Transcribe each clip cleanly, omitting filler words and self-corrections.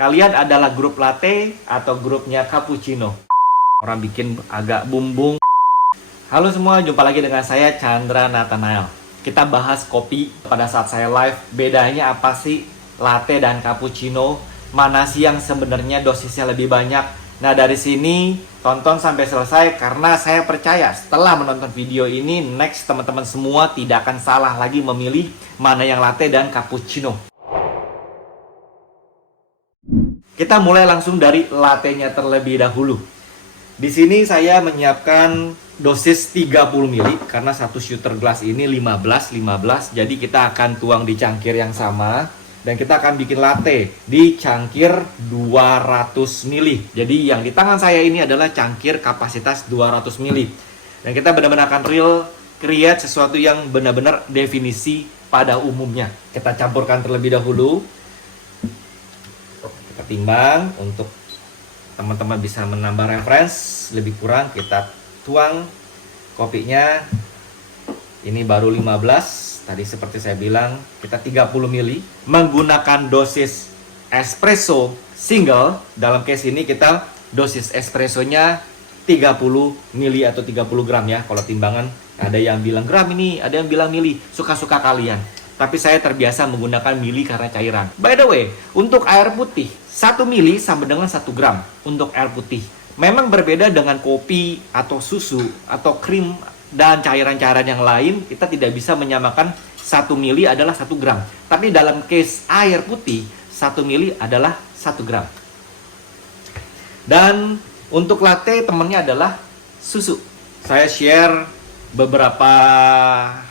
kalian adalah grup latte atau grupnya cappuccino? Orang bikin agak bumbung. Halo semua, jumpa lagi dengan saya Chandra Nathanael. Kita bahas kopi pada saat saya live. Bedanya apa sih latte dan cappuccino? Mana sih yang sebenarnya dosisnya lebih banyak? Nah, dari sini tonton sampai selesai karena saya percaya setelah menonton video ini, next teman-teman semua tidak akan salah lagi memilih mana yang latte dan cappuccino. Kita mulai langsung dari latte-nya terlebih dahulu. Di sini saya menyiapkan dosis 30 ml karena satu shooter glass ini 15. Jadi kita akan tuang di cangkir yang sama. Dan kita akan bikin latte di cangkir 200 ml. Jadi yang di tangan saya ini adalah cangkir kapasitas 200 ml. Dan kita benar-benar akan create sesuatu yang benar-benar definisi pada umumnya. Kita campurkan terlebih dahulu. Kita timbang untuk teman-teman bisa menambah reference. Lebih kurang kita tuang kopinya. Ini baru 15. Tadi seperti saya bilang, kita 30 ml menggunakan dosis espresso single. Dalam case ini kita dosis espressonya 30 ml atau 30 gram ya. Kalau timbangan ada yang bilang gram ini, ada yang bilang mili, suka-suka kalian. Tapi saya terbiasa menggunakan mili karena cairan. By the way, untuk air putih 1 mili sama dengan 1 gram untuk air putih. Memang berbeda dengan kopi atau susu atau krim dan cairan-cairan yang lain, kita tidak bisa menyamakan 1 mili adalah 1 gram. Tapi dalam case air putih, 1 mili adalah 1 gram. Dan untuk latte temennya adalah susu. Saya share beberapa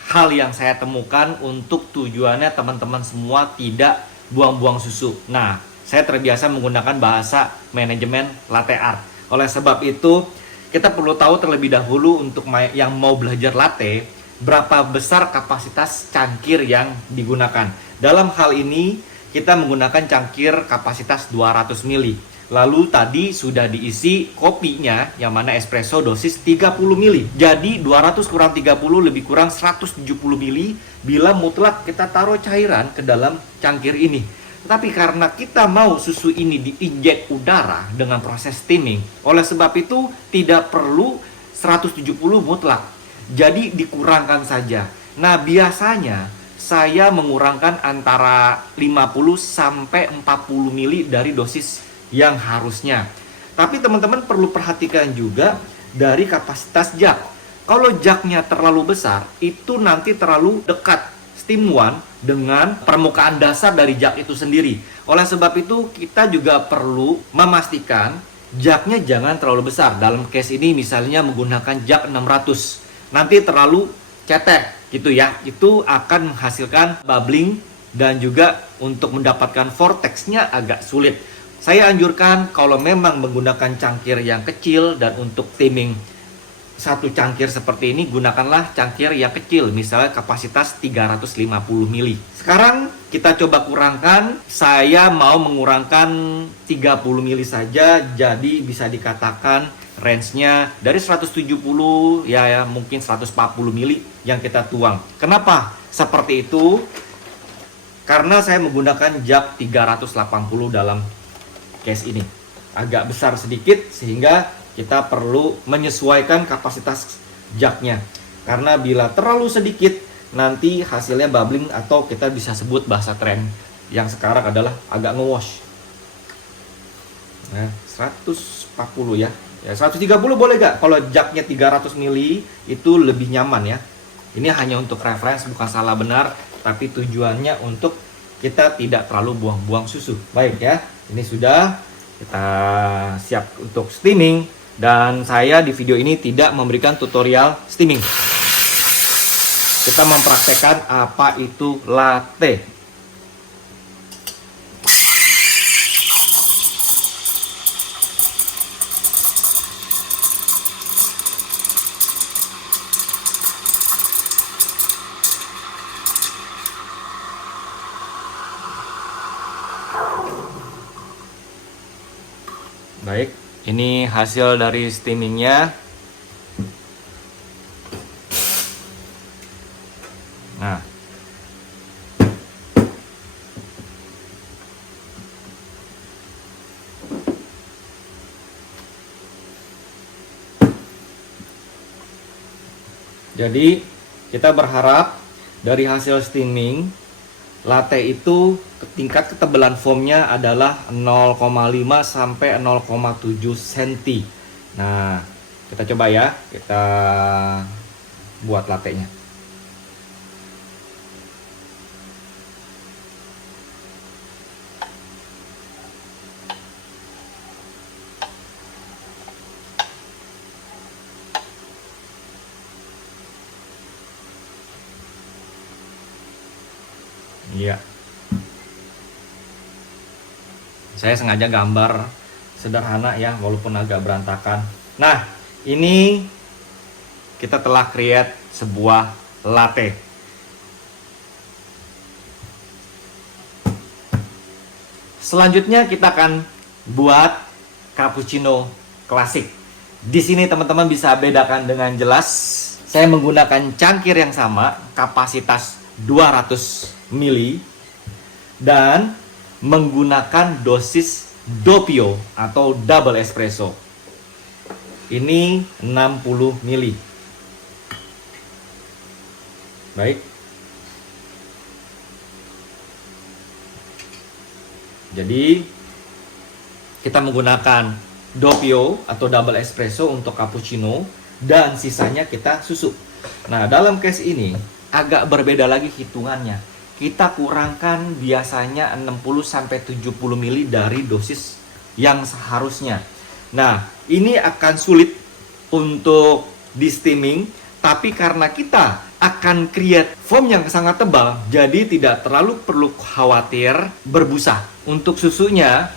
hal yang saya temukan untuk tujuannya teman-teman semua tidak buang-buang susu. Nah, saya terbiasa menggunakan bahasa manajemen latte art. Oleh sebab itu, kita perlu tahu terlebih dahulu untuk yang mau belajar latte, berapa besar kapasitas cangkir yang digunakan. Dalam hal ini, kita menggunakan cangkir kapasitas 200 ml. Lalu tadi sudah diisi kopinya, yang mana espresso dosis 30 ml. Jadi 200 kurang 30 lebih kurang 170 ml bila mutlak kita taruh cairan ke dalam cangkir ini. Tapi karena kita mau susu ini diinjek udara dengan proses steaming, oleh sebab itu tidak perlu 170 mutlak. Jadi dikurangkan saja. Nah, biasanya saya mengurangkan antara 50 sampai 40 ml dari dosis yang harusnya. Tapi teman-teman perlu perhatikan juga dari kapasitas jak. Kalau jaknya terlalu besar, itu nanti terlalu dekat steam one dengan permukaan dasar dari jak itu sendiri. Oleh sebab itu kita juga perlu memastikan jaknya jangan terlalu besar. Dalam case ini misalnya menggunakan jak 600. Nanti terlalu cetek gitu ya. Itu akan menghasilkan bubbling dan juga untuk mendapatkan vortexnya agak sulit. Saya anjurkan kalau memang menggunakan cangkir yang kecil dan untuk steaming satu cangkir seperti ini, gunakanlah cangkir yang kecil, misalnya kapasitas 350 ml. Sekarang kita coba kurangkan. Saya mau mengurangkan 30 ml saja, jadi bisa dikatakan range-nya dari 170 ya mungkin 140 ml yang kita tuang. Kenapa seperti itu? Karena saya menggunakan jak 380 dalam case ini. Agak besar sedikit sehingga kita perlu menyesuaikan kapasitas jaknya. Karena bila terlalu sedikit, nanti hasilnya bubbling atau kita bisa sebut bahasa tren yang sekarang adalah agak nge-wash. Nah, 140 ya. Ya 130 boleh gak? Kalau jaknya 300 ml itu lebih nyaman ya. Ini hanya untuk reference, bukan salah benar, tapi tujuannya untuk kita tidak terlalu buang-buang susu. Baik ya, ini sudah kita siap untuk steaming. Dan saya di video ini tidak memberikan tutorial steaming. Kita mempraktekkan apa itu latte. Baik. Ini hasil dari steamingnya. Nah, Jadi kita berharap dari hasil steaming latte itu tingkat ketebalan foamnya adalah 0,5 sampai 0,7 cm. Nah, kita coba ya, kita buat latte-nya. Iya. Saya sengaja gambar sederhana ya, walaupun agak berantakan. Nah, ini kita telah create sebuah latte. Selanjutnya kita akan buat cappuccino klasik. Di sini teman-teman bisa bedakan dengan jelas. Saya menggunakan cangkir yang sama, kapasitas 200 ml, dan menggunakan dosis doppio atau double espresso. Ini 60 ml. Baik. Jadi kita menggunakan doppio atau double espresso untuk cappuccino dan sisanya kita susu. Nah, dalam case ini agak berbeda lagi hitungannya. Kita kurangkan biasanya 60-70 ml dari dosis yang seharusnya. Nah, ini akan sulit untuk di steaming, tapi karena kita akan create foam yang sangat tebal, jadi tidak terlalu perlu khawatir berbusa. Untuk susunya,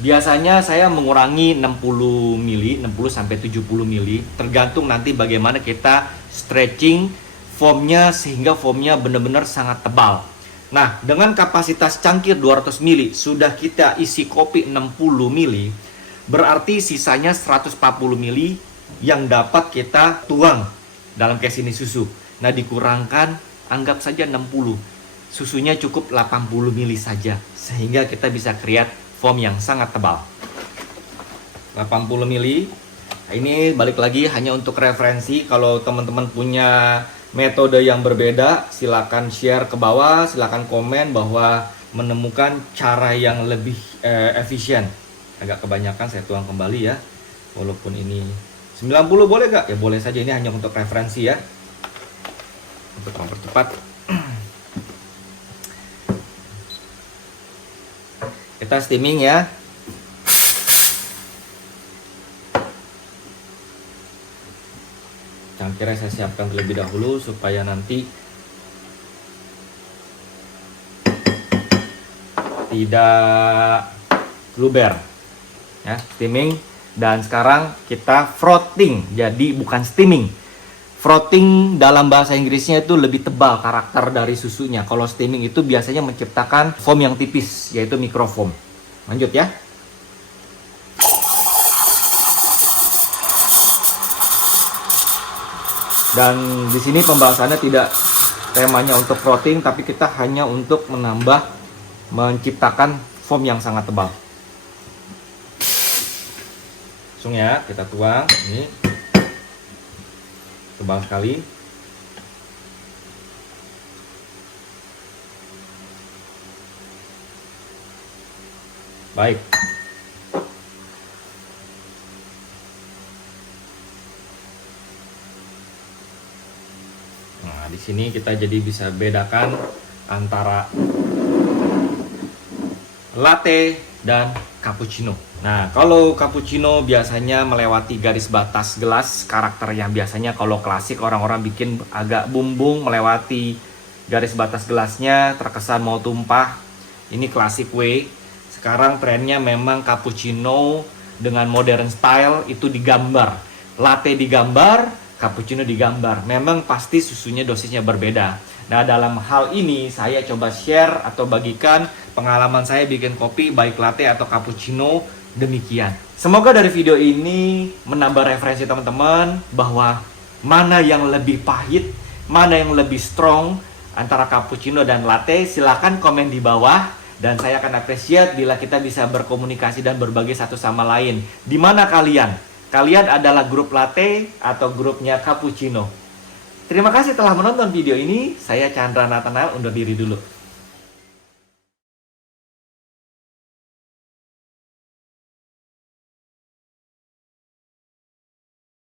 biasanya saya mengurangi 60 ml, 60-70 ml, tergantung nanti bagaimana kita stretching foamnya sehingga foamnya benar-benar sangat tebal. Nah, dengan kapasitas cangkir 200 ml sudah kita isi kopi 60 ml, berarti sisanya 140 ml yang dapat kita tuang dalam case ini susu. Nah, dikurangkan anggap saja 60. Susunya cukup 80 ml saja sehingga kita bisa create foam yang sangat tebal. 80 ml. Ini balik lagi hanya untuk referensi. Kalau teman-teman punya metode yang berbeda, silakan share ke bawah, silakan komen bahwa menemukan cara yang lebih efisien. Agak kebanyakan saya tuang kembali ya. Walaupun ini 90 boleh gak? Ya boleh saja, ini hanya untuk referensi ya. Untuk mempercepat. Kita steaming ya. Cangkirnya saya siapkan terlebih dahulu supaya nanti tidak luber ya. Steaming, dan sekarang kita frothing, jadi bukan steaming. Frothing dalam bahasa Inggrisnya itu lebih tebal karakter dari susunya. Kalau steaming itu biasanya menciptakan foam yang tipis, yaitu microfoam. Lanjut ya. Dan di sini pembahasannya tidak temanya untuk frothing, tapi kita hanya untuk menciptakan foam yang sangat tebal. Langsung ya, kita tuang. Ini tebal sekali. Baik. Nah, di sini kita jadi bisa bedakan antara latte dan cappuccino. Nah, kalau cappuccino biasanya melewati garis batas gelas, karakter yang biasanya kalau klasik orang-orang bikin agak bumbung, melewati garis batas gelasnya, terkesan mau tumpah. Ini classic way. Sekarang trennya memang cappuccino dengan modern style itu digambar. Latte digambar, cappuccino digambar. Memang pasti susunya dosisnya berbeda. Nah, dalam hal ini saya coba share atau bagikan pengalaman saya bikin kopi baik latte atau cappuccino demikian. Semoga dari video ini menambah referensi teman-teman bahwa mana yang lebih pahit, mana yang lebih strong antara cappuccino dan latte. Silakan komen di bawah dan saya akan appreciate bila kita bisa berkomunikasi dan berbagi satu sama lain. Di mana kalian? Kalian adalah grup latte atau grupnya cappuccino? Terima kasih telah menonton video ini. Saya Chandra Nathanael undur diri dulu.